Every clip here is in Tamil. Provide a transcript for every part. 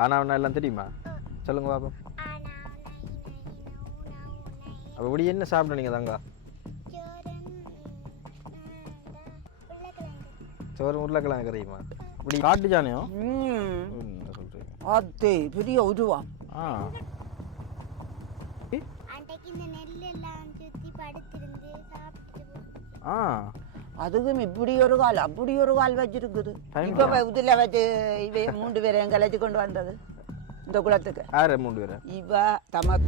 ஆனாவனா எல்லாம் தெரியுமா? சொல்லுங்க பாப்போம் அப்போ இப்படி என்ன சாப்பிட நீங்கள் தாங்க. சோறு உருளைக்கிழங்கு கறியுமா? இப்படி காட்டு ஜானியம் சொல்கிறீங்க அத்தே பெரிய உருவா ஆ. அன்றைக்கு இந்த நெல் எல்லாம் சுத்தி படுத்திருந்து சாப்பிட்டு போ- ஆ. அதுக்கும் இப்படி ஒரு கால் அப்படி ஒரு கால் வச்சிருக்குது. இப்ப இதுல வச்சு இவ மூன்று பேரையும் கலைச்சு கொண்டு வந்தது. இந்த குளத்துக்கு யார் மூணு பேர்? இவ தம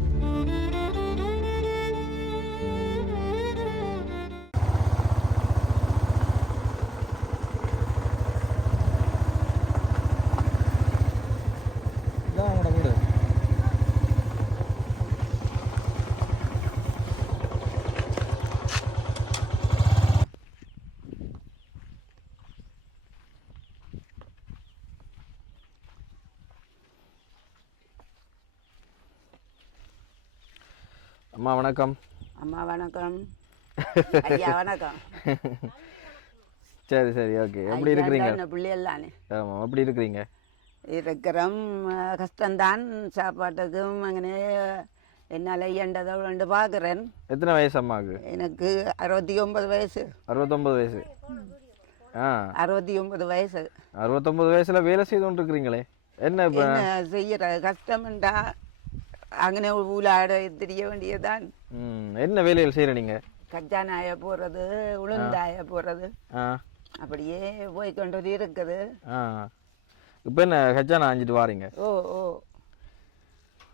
அம்மா வணக்கம். அம்மா வணக்கம். ஐயா வணக்கம். சரி சரி ஓகே. எப்படி இருக்கிறீங்க? பிள்ளைகள்லானே ஆமாம் எப்படி இருக்கிறீங்க? இருக்கிறோம். அஹ், கஷ்டம்தான். சாப்பாட்டுக்கும் அங்கே என்னால் இயண்டதை உண்டு பார்க்குறேன். எத்தனை வயசு அம்மாவுக்கு எனக்கு அறுபத்தி ஒன்பது வயசு. அறுபத்தொம்பது வயசு. ஆ. அறுபத்தி ஒன்பது வயசு. அறுபத்தொம்பது வயசுல வேலை செய்து கொண்டு இருக்கிறீங்களே என்ன செய்யற? கஷ்டம்டா அங்கே ஊலாட தெரிய வேண்டியதுதான் ம் என்ன வேலைகள் செய்கிற நீங்க கச்சானாய போகிறது உளுந்தாய போகிறது ஆ அப்படியே போய் கொண்டு இருக்குது இப்போ என்ன ஹெச்சானா அஞ்சிட்டு வாரீங்க ஓ ஓ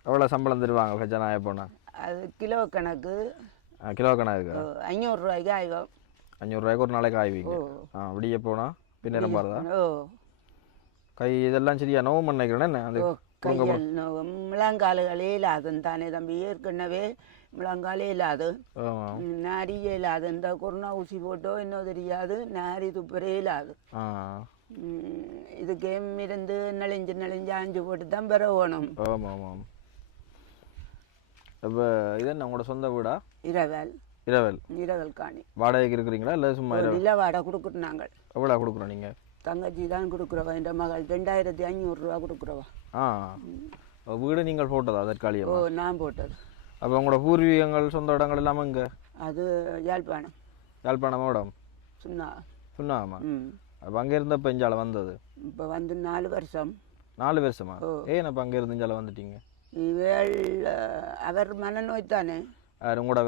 எவ்வளோ சம்பளம் தருவாங்க ஹெச்சானா போனால் அது கிலோ கணக்கு கிலோ கணக்கு ஓ, ஐநூறு ரூபாய்க்கு அஞ்சூறுரூவாய்க்கு ஒரு நாளைக்கு ஆய்வீங்க. ஆ விடிய போனால் பின்னரம் பாருதா கை இதெல்லாம் சரியா நோவு நினைக்கிறேன் என்ன அது நோவு, முழங்காலுகளே இல்லாது தானே தம்பி ஏற்கனவே முழங்காலே இல்லாது நாரியே இல்லாது இந்த கொரோனா ஊசி போட்டோ இன்னும் தெரியாது நாரி துப்புரே இல்லாது ஆ ம், இதுக்கேம் இருந்து நெளிஞ்சு நெளிஞ்சு ஆஞ்சு போட்டு தான் பெற வேணும் இப்போ இது என்ன உங்களோட சொந்த வீடா இரவல் இரவல் இரவல் காணி வாடகைக்கு இருக்கிறீங்களா இல்லை சும்மா இரவல் நில வாடகை கொடுக்குறோம் நாங்கள் எவ்வளோ கொடுக்குறோம் நீங்கள் தங்கச்சி தான் கொடுக்குறவா இந்த மகள் ரெண்டாயிரத்தி ஐநூறுரூவா கொடுக்குறவா. ஆ. வீடு நீங்கள் போட்டதா ஓ தற்காலிகமாக நான் போட்டது. அப்போ உங்களோட பூர்வீகங்கள் சொந்த இடங்கள் எல்லாமே இங்கே அது யாழ்ப்பாணம். யாழ்ப்பாணம் இடம் சுண்ணா சொன்னாமா? ம். அப்போ அங்கே இருந்தப்போ இஞ்சால வந்தது? இப்போ வந்து நாலு வருஷம். நாலு வருஷமா? ஓ. ஏன் அப்போ அங்கே இருந்து இஞ்சால வந்துட்டீங்க? இவள் அவர் மனநோய் தானே உங்களோட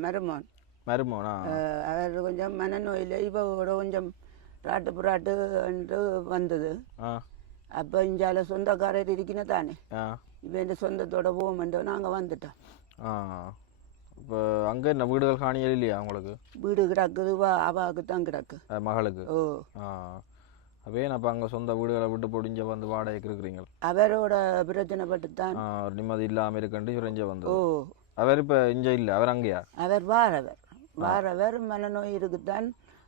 மருமகன் மருமோனா. அஹ், அவர் கொஞ்சம் மனநோயில் இப்போ கூட கொஞ்சம் ராட்டு புராட்டு என்று வந்தது. ஆ. அப்போ இஞ்சால சொந்தக்காரர் இருக்கிற தானே. இந்த சொந்தத்தோட போமெண்டோ நாங்கள் வந்துட்டோம். இப்போ அங்கே என்ன வீடுகள் காணியல் இல்லையா உங்களுக்கு? வீடு கிடக்குது வா அவாவுக்கு தான் கிடக்கு. மகளுக்கு? ஓ. ஆ. அப்போ அங்கே சொந்த வீடுகளை விட்டு பொடிஞ்ச வந்து வாடகைக்கு இருக்கிறீங்க? அவரோட பிரச்சனைப்பட்டு தான் நிம்மதி இல்லாமல் இருக்கண்டு இறைஞ்ச ஓ. வந்தது அவர் இப்போ இங்கே இல்லை அவர் அங்கேயா? அவர் வாரவர். வாரவர் மனநோய் இருக்குத்தான்.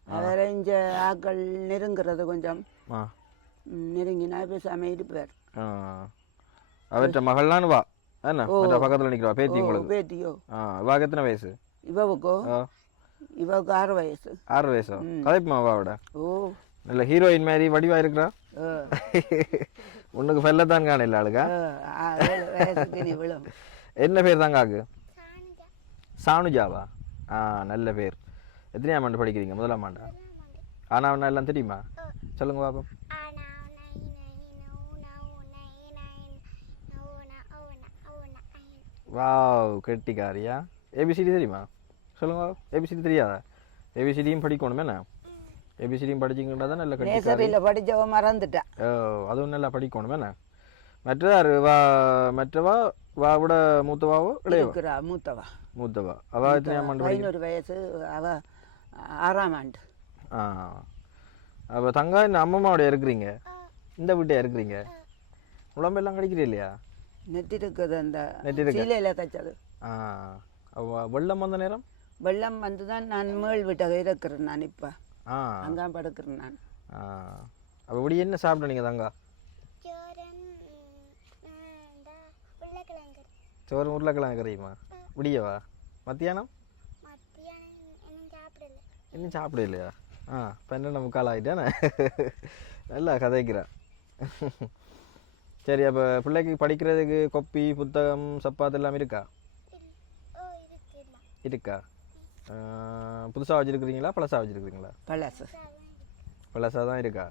அவரை இங்க ஆக்கள் நெருங்கிறது கொஞ்சம். நெருங்கினா பேசாம இருப்பார். ஆ. அவர்கிட்ட மகள்லான்னு வா. என்ன? பக்கத்தில் நிற்கிறவா பேத்தி உங்களுக்கு பேத்தியோ? இவாக்கு எத்தனை வயசு? இவவுக்கோ? ஆ. இவவுக்கு ஆறு வயசு. ஆறு வயசா? கதைப்புமா அவாவோட ஓ. நல்ல ஹீரோயின் மாதிரி வடிவா இருக்கிறா? உனக்கு ஃபெல்லத்தான் காணல ஆளுக்கா? ஆ, ஆ, ஏழு வயசுக்கு நீ விழும். என்ன பேர் தாங்க ஆகு சாணுஜா. சானுஜாவா ஆ நல்ல பேர். எத்தனையாம் ஆண்டு படிக்கிறீங்க? முதலாம் ஆண்டா? ஆனா எல்லாம் தெரியுமா? சொல்லுங்க பாப்போம். வாவ் கெட்டிக்காரியா. ஏபிசிடி தெரியுமா? சொல்லுங்க ஏபிசிடி தெரியாதா? ஏபிசிடியும் படிக்கணும் என்ன? ஏபிசிடியும் படிச்சிங்கன்னா தான் நல்ல நேசரியில் படிச்சவ மறந்துட்டா ஓ அதுவும் நல்லா படிக்கணும் என்ன? மற்றதாரு வா மற்றவா? வா விட மூத்தவாவோ இளையவா மூத்தவா. மூத்தவா. அவ படிக்க பதினோரு வயசு அவ ஆறாம் ஆண்டு. ஆ. அப்போ தங்கா இந்த அம்மம்மாவோட இருக்கிறீங்க இந்த வீட்டை இருக்கிறீங்க உடம்பெல்லாம் கிடைக்கிறீ இல்லையா? நெத்தி இருக்குது அந்த. சீலையில் தைச்சது. ஆ. வெள்ளம் வந்த நேரம்? வெள்ளம் வந்து தான் நான் மேல் வீட்டாக இருக்கிறேன் நான் இப்போ. ஆ. அங்கே படுக்கிறேன் நான். ஆ. அப்போ இப்படி என்ன சாப்பிட நீங்கள் தங்கா. சோறு உருளைக்கிழங்கு. கறியுமா? விடியவா? மத்தியானம்? இன்னும் சாப்பிட இல்லையா ஆ பன்னெண்டு முக்கால் ஆகிட்டானே நல்லா கதைக்கிறா சரி அப்போ பிள்ளைக்கு படிக்கிறதுக்கு கொப்பி புத்தகம் சப்பாத்து எல்லாம் இருக்கா? இருக்கா புதுசாக வச்சுருக்கிறீங்களா? பழசாக வச்சுருக்கிறீங்களா? பழசு. பழசாக தான் இருக்கா?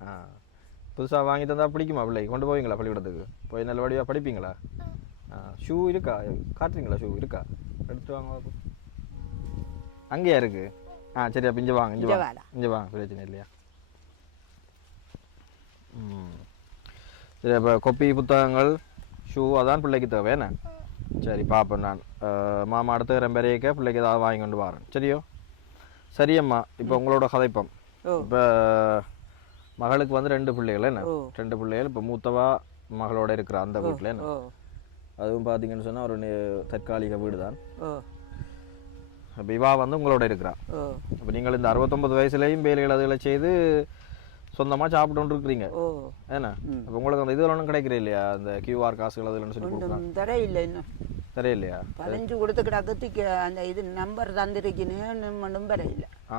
ஆ. புதுசாக வாங்கி தந்தால் பிடிக்குமா பிள்ளைக்கு? கொண்டு போவீங்களா பள்ளிக்கூடத்துக்கு? போய் நல்லபடியாக படிப்பீங்களா? ஆ ஷூ இருக்கா? காட்டுறீங்களா? ஷூ இருக்கா? எடுத்துட்டு வாங்க. அங்கேயா இருக்கு? ஆ சரி அப்போ இங்கே வாங்க இங்கே இங்க வாங்க. இங்கே வாங்க பிரச்சனை இல்லையா ம் சரி அப்போ கொப்பி புத்தகங்கள் ஷூ அதான் பிள்ளைக்கு தேவை என்ன சரி பார்ப்பேன் நான் மாமா அடுத்த ரெம்பரேக்க பிள்ளைக்கு ஏதாவது வாங்கி கொண்டு வரேன் சரியோ சரியம்மா இப்போ உங்களோட கதைப்பம் இப்போ மகளுக்கு வந்து ரெண்டு பிள்ளைகள் என்ன. ரெண்டு பிள்ளைகள் இப்போ மூத்தவா மகளோட இருக்கிற அந்த வீட்டில் என்ன அதுவும் பார்த்தீங்கன்னு சொன்னால் ஒரு தற்காலிக வீடு தான் இப்போ இவா வந்து உங்களோட இருக்கிறா. இப்போ நீங்கள் இந்த அறுபத்தொம்பது வயசுலேயும் வேலைகள் அதுகளை செய்து சொந்தமாக சாப்பிட்டு இருக்கிறீங்க. ம். அப்போ உங்களுக்கு அந்த இதுல ஒன்றும் கிடைக்கிற இல்லையா? அந்த கியூஆர் காசுகள் அதுலன்னு சொல்லி கொடுக்குறாங்க. ஒன்றும் தர இல்லை இன்னும். தெரியலையா பதினஞ்சு கொடுத்து கிடக்கத்துக்கு அந்த இது நம்பர் தந்திருக்கீன்னு ஒன்றும் வர இல்லை. ஆ.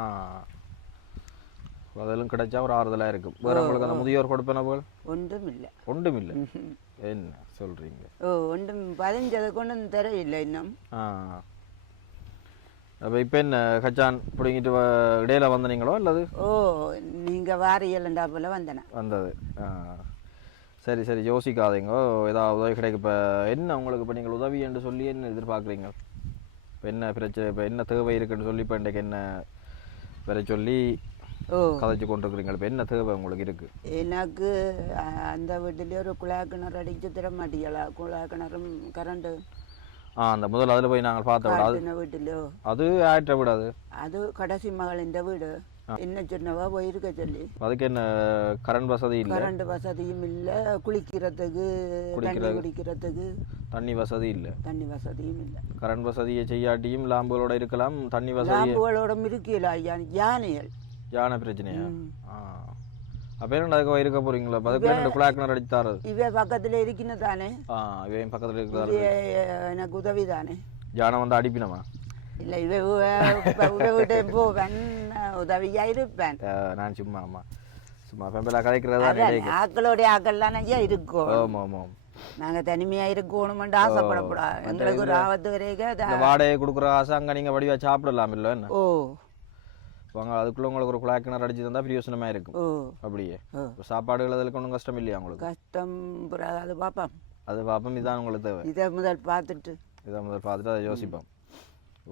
அதெல்லாம் கிடைச்சா ஒரு ஆறுதலாக இருக்கும். வேற உங்களுக்கு அந்த முதியோர் கொடுப்பன ஒன்றும் இல்லை. ஒன்றும் இல்லை. என்ன சொல்கிறீங்க ஓ ஒன்றும் பதினஞ்சதை கொண்டு வந்து தர இல்லை இன்னும். ஆ. அப்போ இப்போ என்ன கச்சான் பிடிங்கிட்டு இடையில வந்தனீங்களோ அல்லது? ஓ நீங்கள் வாரியலண்டா போல வந்தேன். வந்தது. சரி சரி யோசிக்காதீங்க. ஏதாவது உதவி கிடைக்கும். இப்போ என்ன உங்களுக்கு இப்போ நீங்கள் உதவி என்று சொல்லி என்ன எதிர்பார்க்குறீங்க? இப்போ என்ன பிரச்சனை இப்போ என்ன தேவை இருக்குன்னு சொல்லி இப்போ இன்றைக்கு என்ன வேற சொல்லி ஓ. கதைச்சு கொண்டிருக்கிறீங்க. இப்போ என்ன தேவை உங்களுக்கு இருக்குது எனக்கு அந்த வீட்டிலே ஒரு குழா கிணறு அடிச்சு தர மாட்டீங்களா குழா கிணறும் கரண்ட் ஆ அந்த முதல்ல அதில் போய் நாங்கள் பார்த்த விட அது வீட்டிலோ? அது ஆயிட்ட விடாது அது. கடைசி மகள் இந்த வீடு. என்ன சொன்னவா? போயிருக்க சொல்லி. அதுக்கு என்ன கரண்ட் வசதி இல்லை? கரண்ட் வசதியும் இல்லை. குளிக்கிறதுக்கு தண்ணி குடிக்கிறதுக்கு. தண்ணி வசதி இல்லை. தண்ணி வசதியும் இல்லை. கரண்ட் வசதியை செய்யாட்டியும் லாம்புகளோட இருக்கலாம் தண்ணி வசதி லாம்புகளோட மிருக்கியல? யானைகள். யானை பிரச்சனையா. ஆ. அப்போ என்ன அதுக்கு இருக்க போறீங்களா? அதுக்கு ரெண்டு குழாக்கிணர் அடிச்சு தாரது இவ பக்கத்துல இருக்கின தானே ஆ இவன் பக்கத்தில் இருக்கிறாரு எனக்கு உதவி தானே யானை வந்து அடிப்பினமா? இல்லை இவ இவ- இவ வீட்டை போவேன். உதவியா இருப்பேன். நான் சும்மா ஆமா. சும்மா பெம்பலா கதைக்கிறதா ஆக்களோடைய ஆக்கள் தானே ஐயா இருக்கும். ஆமாம் ஆமாம் நாங்க தனிமையா இருக்கணுமென்று ஆசைப்படக்கூடாது. எங்களுக்கு ஒரு ஆபத்து வரைக்கும் இந்த அது- வாடகை கொடுக்குற ஆசை அங்கே நீங்கள் வடிவா சாப்பிடலாம் இல்லை என்ன? ஓ. வாங்க அதுக்குள்ள உங்களுக்கு ஒரு குழாக்கிணர் அடிச்சு தந்தா பிரயோசனமா இருக்கும். அப்படியே. சாப்பாடுகள் அதுக்கு ஒன்றும் கஷ்டம் இல்லையா உங்களுக்கு? கஷ்டம் பிறகு அது பார்ப்போம் அது பார்ப்போம் இதான் உங்களுக்கு தேவை. இதை முதல் பார்த்துட்டு. இதை முதல் பார்த்துட்டு அதை யோசிப்போம்.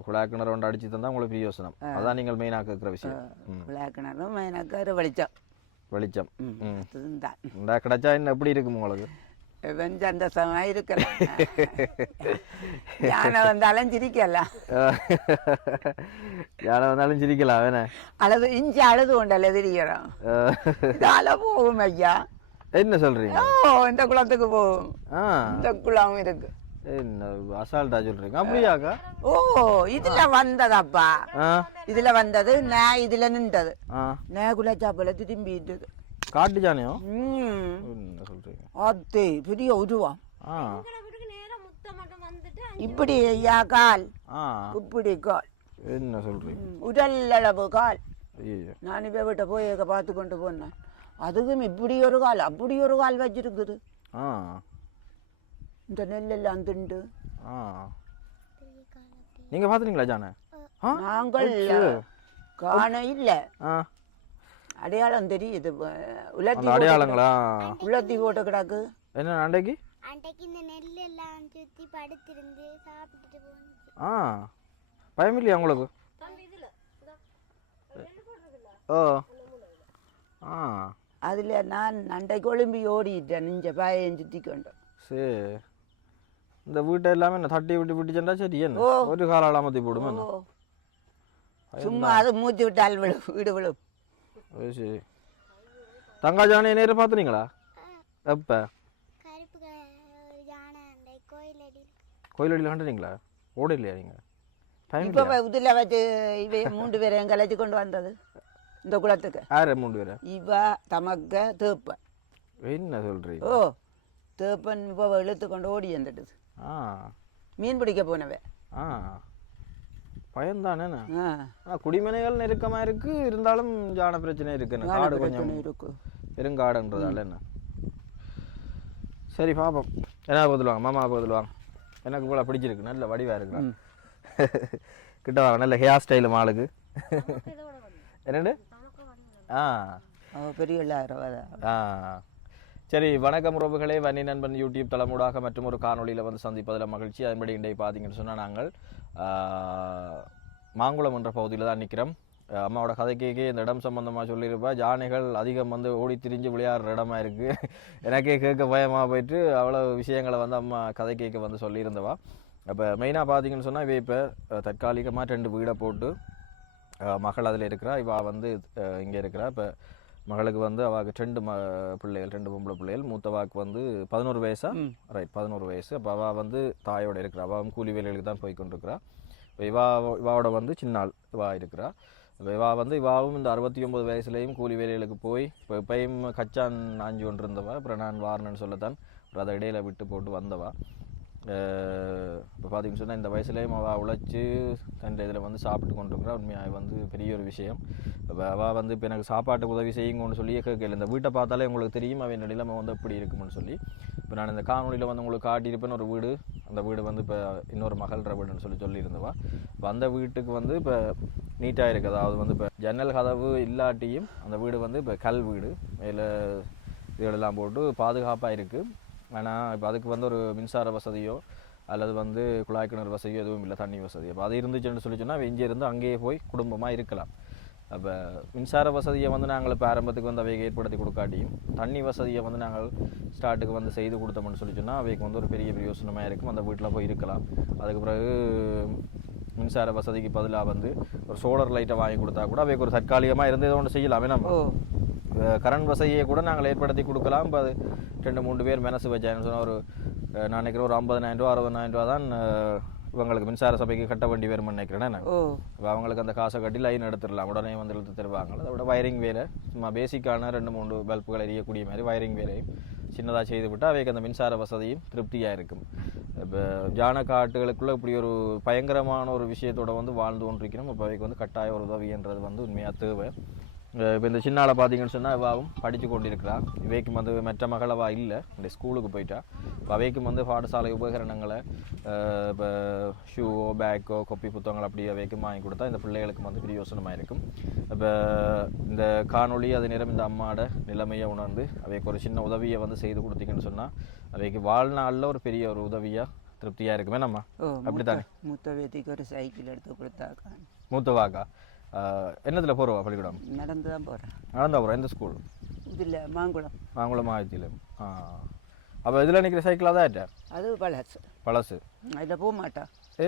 குழாக்கிணர் ஒன்று அடிச்சு தந்தா உங்களுக்கு பிரயோசனம் அதான் நீங்கள் மெயினாக கேட்குற விஷயம். ம். விளக்கினாலும் எனக்கு ஒரு வெளிச்சம். வெளிச்சம். கிடைச்சா என்ன எப்படி இருக்கும் உங்களுக்கு? இவன் சந்தோஷமா இருக்கலாம் யானை வந்தாலும் சிரிக்கலாம். யாரை வந்தாலும் சிரிக்கலாம் வேணே அழுது இஞ்சி அழுது கொண்டல தெரிகிறோம் இதால போகும் ஐயா. என்ன சொல்றீங்க? ஓ இந்த குளத்துக்கு போகும். இந்த குளம் இருக்கு. என்ன அசால்ட்டா சொல்றீங்க? அப்படியாக்கா? ஓ இதுல வந்ததப்பா. இதுல வந்தது நான் இதுல நின்றது. நான் குலச்சாப்பில திரும்பிட்டது காட்டு ஜானியோ என்ன சொல்றீங்க? அத்தே பெரிய உருவம். ஆ. இப்படி ஐயா கால். இப்படி கால். என்ன சொல்றீங்க? உடல் அளவு கால். நான் இப்போ வீட்டை போய் பார்த்து கொண்டு போனேன். அதுக்கும் இப்படி ஒரு கால் அப்படி ஒரு கால் வச்சிருக்குது. ஆ. இந்த நெல்லெல்லாம் திண்டு. ஆ. நீங்க பாத்துறீங்களா ஜான? நாங்கள் காண இல்லை. அடையாளம் தெரியுது. உலர்த்தி அடையாளங்களா? உலர்த்தி போட்டு கிடக்கு என்ன அண்டைக்கு? அன்றைக்கு இந்த நெல் எல்லாம் சுத்தி படுத்திருந்து சாப்பிட்டுட்டு போனுச்சு ஆ பயம் இல்லையா உங்களுக்கு? ஓ. ஆ. அதில் நான் அண்டைக்கு ஒளிம்பி ஓடிட்டேன். நெஞ்ச பாயம் சுற்றி கொண்டு சரி இந்த வீட்டை எல்லாமே என்ன தட்டி விட்டு விட்டு சென்றா சரி என்ன. ஒரு கால அலாமத்தி போடும் சும்மா அது மூச்சு விட்டால் விழும் வீடு விழும் அது சரி தங்காஜானே நேரம் பார்த்துனீங்களா எப்போ கருப்பு க- யானை அந்த கோயிலடி கோயிலடியில் கண்டுனீங்களா ஓட இல்லையா நீங்கள் டைம் இப்போ இதில் வச்சு இவ மூன்று பேரையும் கலைச்சு கொண்டு வந்தது இந்த குளத்துக்கு யார் மூணு பேர் இவ தமக்க தேப்பன் என்ன சொல்கிறீங்க ஓ தேப்பன் இப்போ இழுத்து கொண்டு ஓடி வந்துடுது ஆ மீன் பிடிக்க போனவ ஆ பயம்தானே ஆனால் குடிமனைகள் நெருக்கமாக இருக்கு. இருந்தாலும் ஜான பிரச்சனை இருக்குன்னு காடு கொஞ்சம் இருக்கு. பெருங்காடுன்றதால என்ன? சரி பார்ப்போம் என்ன பதிலுவாங்க? மாமா பதிலுவாங்க. எனக்கு போல பிடிச்சிருக்கு. நல்ல வடிவாக இருக்கிறான் கிட்ட வாங்க. நல்ல ஹேர் ஸ்டைலு மாளுக்கு என்னண்டு ஆ. பெரிய ஆ. சரி வணக்கம் உறவுகளே. வன்னி நண்பன் யூடியூப் தலைமுடாக மற்றும் ஒரு காணொளியில் வந்து சந்திப்பதில் மகிழ்ச்சி. அதன்படி இன்றைக்கு பார்த்தீங்கன்னு சொன்னால் நாங்கள் மாங்குளம் என்ற பகுதியில் தான் நிற்கிறோம் அம்மாவோட கதை இந்த இடம் சம்மந்தமாக சொல்லியிருப்பா. ஜானைகள் அதிகம் வந்து ஓடி திரிஞ்சு விளையாடுற இடமா இருக்குது எனக்கே கேட்க பயமாக போயிட்டு அவ்வளோ விஷயங்களை வந்து அம்மா கதை கேட்க வந்து சொல்லியிருந்தவா. அப்போ மெயினாக பார்த்தீங்கன்னு சொன்னால் இவ இப்போ தற்காலிகமாக ரெண்டு வீடை போட்டு மகள் அதில் இருக்கிறா. இவா வந்து இங்கே இருக்கிறா. இப்போ மகளுக்கு வந்து அவாக்கு ரெண்டு ம பிள்ளைகள் ரெண்டு பொம்பளை பிள்ளைகள். மூத்தவாக்கு வந்து பதினோரு வயசா? ரைட் பதினோரு வயசு. அப்போ அவள் வந்து தாயோட இருக்கிறா. அவள் கூலி வேலைகளுக்கு தான் போய் கொண்டிருக்கிறா. இப்போ இவா இவாவோட வந்து சின்னாள் இவா இருக்கிறா. இப்போ இவா வந்து இவாவும் இந்த அறுபத்தி ஒம்பது வயசுலேயும் கூலி வேலைகளுக்கு போய் இப்போ இப்பயும் கச்சான் ஆஞ்சு கொண்டு இருந்தவா அப்புறம் நான் வாரணுன்னு சொல்லத்தான் அப்புறம் அதை இடையில விட்டு போட்டு வந்தவா. இப்போ பார்த்தீங்கன்னு சொன்னால் இந்த வயசுலேயும் அவள் உழைச்சி தன் இதில் வந்து சாப்பிட்டு கொண்டிருக்கிறா. உண்மையாக வந்து பெரிய ஒரு விஷயம். இப்போ அவள் வந்து இப்போ எனக்கு சாப்பாட்டுக்கு உதவி செய்யுங்கன்னு சொல்லி கேட்கல. இந்த வீட்டை பார்த்தாலே உங்களுக்கு தெரியும் அவன் நிலைமை வந்து எப்படி இருக்கும்னு சொல்லி. இப்போ நான் இந்த காணொலியில் வந்து உங்களுக்கு காட்டியிருப்பேன்னு ஒரு வீடு. அந்த வீடு வந்து இப்போ இன்னொரு மகள்ற வீடுன்னு சொல்லி சொல்லியிருந்தவா. இப்போ அந்த வீட்டுக்கு வந்து இப்போ நீட்டாக இருக்குது அதாவது வந்து இப்போ ஜன்னல் கதவு இல்லாட்டியும் அந்த வீடு வந்து இப்போ கல் வீடு. மேலே இதெல்லாம் போட்டு பாதுகாப்பாக இருக்குது ஆனால் இப்போ அதுக்கு வந்து ஒரு மின்சார வசதியோ அல்லது வந்து குழாய் கிணறு வசதியோ எதுவும் இல்லை தண்ணி வசதி. அப்போ அது இருந்துச்சுன்னு சொல்லி சொன்னால் இங்கே இருந்து அங்கேயே போய் குடும்பமாக இருக்கலாம். அப்போ மின்சார வசதியை வந்து நாங்கள் இப்போ ஆரம்பத்துக்கு வந்து அவைக்கு ஏற்படுத்தி கொடுக்காட்டியும் தண்ணி வசதியை வந்து நாங்கள் ஸ்டார்ட்டுக்கு வந்து செய்து கொடுத்தோம்னு சொல்லி சொன்னால் அவைக்கு வந்து ஒரு பெரிய பிரயோசனமாக இருக்கும். அந்த வீட்டில் போய் இருக்கலாம். அதுக்கு பிறகு மின்சார வசதிக்கு பதிலாக வந்து ஒரு சோலார் லைட்டை வாங்கி கொடுத்தா கூட அவைக்கு ஒரு தற்காலிகமாக இருந்து ஏதோ ஒன்று செய்யலாமே. நம்ம கரண்ட் வசதியை கூட நாங்கள் ஏற்படுத்தி கொடுக்கலாம். இப்போ அது ரெண்டு மூணு பேர் மனசு வச்சான்னு சொன்னால் ஒரு நான் நினைக்கிறேன் ஒரு ஐம்பதனாயிரம் ரூபா அறுபதாயிரம் ரூபா தான் இவங்களுக்கு மின்சார சபைக்கு கட்ட வேண்டி வரும்னு நினைக்கிறேன். இப்போ அவங்களுக்கு அந்த காசை கட்டி லைன் எடுத்துடலாம். உடனே வந்து இழுத்து தருவாங்க அதை விட வயரிங் வேலை. சும்மா பேசிக்கான ரெண்டு மூணு பல்புகள் எரியக்கூடிய மாதிரி வயரிங் வேலையும் சின்னதாக செய்து விட்டால் அவைக்கு அந்த மின்சார வசதியும் திருப்தியாக இருக்கும். இப்போ ஜான காட்டுகளுக்குள்ளே இப்படி ஒரு பயங்கரமான ஒரு விஷயத்தோட வந்து வாழ்ந்து கொண்டிருக்கணும் இப்போ அவைக்கு வந்து கட்டாய ஒரு உதவின்றது வந்து உண்மையாக தேவை. இப்போ இந்த சின்னால பார்த்தீங்கன்னு சொன்னால் இவாவும் படித்து கொண்டிருக்கிறா. இவைக்கும் வந்து மற்ற மகளவா இல்லை. இந்த ஸ்கூலுக்கு போயிட்டா. இப்போ அவைக்கும் வந்து பாடசாலை உபகரணங்களை இப்போ ஷூவோ பேக்கோ கொப்பி புத்தகங்கள் அப்படி அவைக்கும் வாங்கி கொடுத்தா இந்த பிள்ளைகளுக்கு வந்து பிரயோசனமாக இருக்கும். இப்போ இந்த காணொளி அது நேரம் இந்த அம்மாவோட நிலைமையை உணர்ந்து அவைக்கு ஒரு சின்ன உதவியை வந்து செய்து கொடுத்தீங்கன்னு சொன்னால் அவைக்கு வாழ்நாளில் ஒரு பெரிய ஒரு உதவியாக திருப்தியாக இருக்குமே நம்ம? அப்படித்தானே? மூத்த வேதிக்கு ஒரு சைக்கிள் எடுத்து கொடுத்தாக்கா? மூத்தவாக்கா? என்னத்தில் போகிறவா பள்ளிக்கூடம்? நடந்து தான் போகிறேன் நடந்தா போகிறோம் எந்த ஸ்கூல் இதில் மாங்குளம். மாங்குளம் ஆயிரத்தில ஆ அப்போ இதில் நிற்கிற சைக்கிளாக தான் ஆயிட்டேன் அது பழசு. பழசு. அதில் போக மாட்டா. ஏ?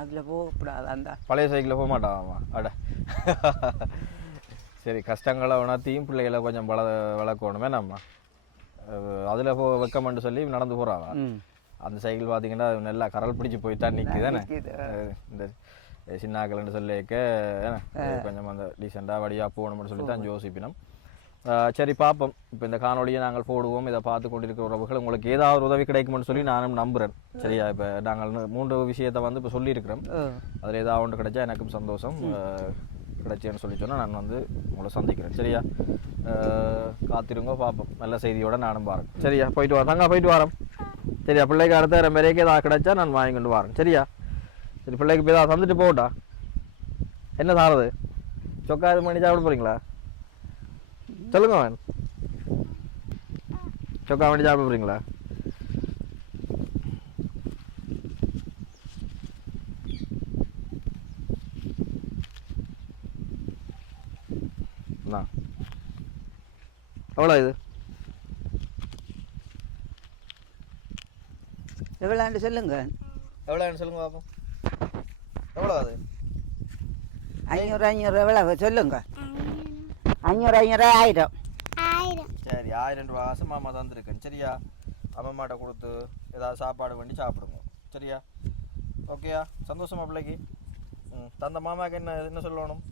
அதில் போகக்கூடாது அந்த பழைய சைக்கிளில் போக மாட்டான் அட. சரி கஷ்டங்களை உணர்த்தியும் பிள்ளைகளை கொஞ்சம் வள வளர்க்கணுமே நம்ம. அதில் போ வைக்கமென்று சொல்லி நடந்து போகிறாவா அந்த சைக்கிள் பார்த்தீங்கன்னா நல்லா கரல் பிடிச்சி போய் தான் நிற்குதானே. இந்த சின்னாக்கள்னு சொல்லிக்க கொஞ்சம் அந்த டீசெண்டாக வழியாக போகணும்னு சொல்லி தான் யோசிப்பினோம். சரி பார்ப்போம் இப்போ இந்த காணொளியை நாங்கள் போடுவோம். இதை பார்த்து கொண்டிருக்கிற உறவுகள் உங்களுக்கு ஏதாவது உதவி கிடைக்கும்னு சொல்லி நானும் நம்புகிறேன் சரியா? இப்போ நாங்கள் மூன்று விஷயத்தை வந்து இப்போ சொல்லியிருக்கிறோம். அதில் ஏதாவது ஒன்று கிடைச்சா எனக்கும் சந்தோஷம். கிடைச்சேன்னு சொல்லி சொன்னால் நான் வந்து உங்களை சந்திக்கிறேன். சரியா? காத்திருங்க பார்ப்போம் நல்ல செய்தியோட நானும் வரேன். சரியா? போயிட்டு வரேன் தாங்க போயிட்டு வரேன் சரியா? பிள்ளைக்கு அடுத்த பேரைக்கு ஏதாவது கிடைச்சா நான் வாங்கி கொண்டு வரேன். சரியா? சரி பிள்ளைக்கு இப்போ ஏதாவது தந்துட்டு போகட்டா? என்ன சாரது? சொக்கா இது பண்ணி சாப்பிட போகிறீங்களா சொல்லுங்க அவன். சொக்கா பண்ணி சாப்பிட போகிறீங்களா எவ்வளோ இது? எவ்வளோண்டு சொல்லுங்க. எவ்வளோன்னு சொல்லுங்க பாப்போம். எவ்வளோ அது? ஐநூறு ஐநூறு எவ்வளோ சொல்லுங்க. ஐநூறு. ஐநூறு ஆயிரம். சரி ஆயிரம் ரூபா ஆசை மாமா தந்துருக்கேன் சரியா? அம்மாட்ட கொடுத்து ஏதாவது சாப்பாடு பண்ணி சாப்பிடுங்க. சரியா? ஓகேயா சந்தோஷமா பிள்ளைக்கு? ம் தந்த மாமாக்கு என்ன என்ன சொல்லணும்?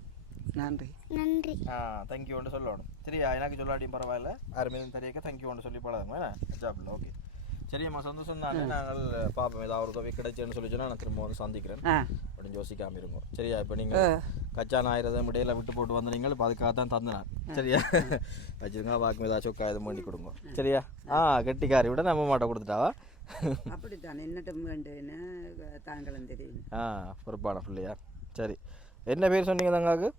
நன்றி. நன்றி. ஆ தேங்க்யூன்னு சொல்லணும். சரியா? எனக்கு சொல்லாட்டியும் பரவாயில்ல. யாருமே தெரியக்க தேங்க்யூன்னு சொல்லி பழகுங்க. ஜாப்பில் ஓகே சரியம்மா சந்தோஷம் தான் நாங்கள் பார்ப்போம் ஏதாவது ஒரு உதவி கிடைச்சேன்னு சொல்லி சொன்னா நான் திரும்ப வந்து சந்திக்கிறேன் அப்படின்னு யோசிக்காம இருங்க சரியா இப்போ நீங்கள் கச்சான் ஆயிரதம் இடையில விட்டு போட்டு வந்தீங்க இப்போ அதுக்காக தான் தந்தேன் சரியா வச்சுருங்க பாக்கும் ஏதாச்சும் சொக்கா இது பண்ணி கொடுங்க சரியா ஆ கெட்டிக்காரி விட நம்ம மாட்ட கொடுத்துட்டாவா அப்படித்தான் என்னட்டும் வேண்டுன்னு தாங்களும் தெரியும் ஆ பொறுப்பான பிள்ளையா சரி என்ன பேர் சொன்னீங்க தங்காக்கு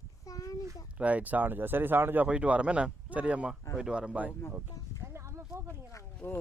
ரைட் சாணுஜா சரி சாணுஜா போயிட்டு வரேன் என்ன சரியம்மா போயிட்டு வரேன் பாய் ஓகே ஓ